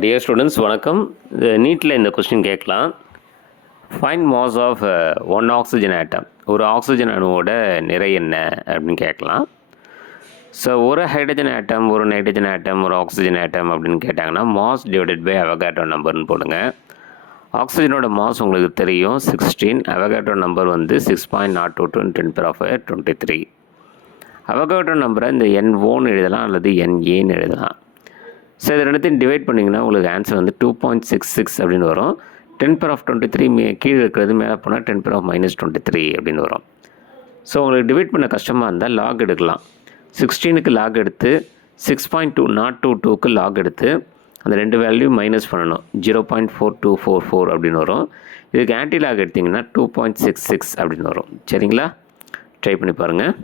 Dear students வணக்கம். நீட்டில் இந்த கொஸ்டின் கேட்கலாம். Find mass of one oxygen atom. ஒரு ஆக்சிஜன் அணுவோட நிறை என்ன அப்படின்னு கேட்கலாம். ஸோ ஒரு ஹைட்ரஜன் ஆட்டம், ஒரு நைட்ரஜன் ஆட்டம், ஒரு ஆக்சிஜன் ஆட்டம் அப்படின்னு கேட்டாங்கன்னா மாஸ் டிவைடட் பை அவகாட்ரோ நம்பர்னு போடுங்க. ஆக்சிஜனோட மாஸ் உங்களுக்கு தெரியும் 16, அவகாட்ரோ நம்பர் வந்து 6.022 × 10⁻23. அவகாட்ரோ நம்பரை இந்த NOன்னு எழுதலாம் அல்லது NAன்னு எழுதலாம். ஸோ இது ரெண்டுத்தையும் டிவைட் பண்ணிங்கன்னா உங்களுக்கு ஆன்சர் வந்து 2.66 அப்படின்னு வரும். 10⁻23 கீழே இருக்கிறது மேலே போனால் 10⁻−23 அப்படின்னு வரும். ஸோ உங்களுக்கு டிவைட் பண்ண கஷ்டமாக இருந்தால் லாக் எடுக்கலாம். 16க்கு லாக் எடுத்து 6.2022க்கு லாக் எடுத்து அந்த ரெண்டு வேல்யூ மைனஸ் பண்ணணும். 0.4244 அப்படின்னு வரும். இதுக்கு ஆன்டி லாக் எடுத்திங்கன்னா 2.66 அப்படின்னு வரும். சரிங்களா? ட்ரை பண்ணி பாருங்கள்.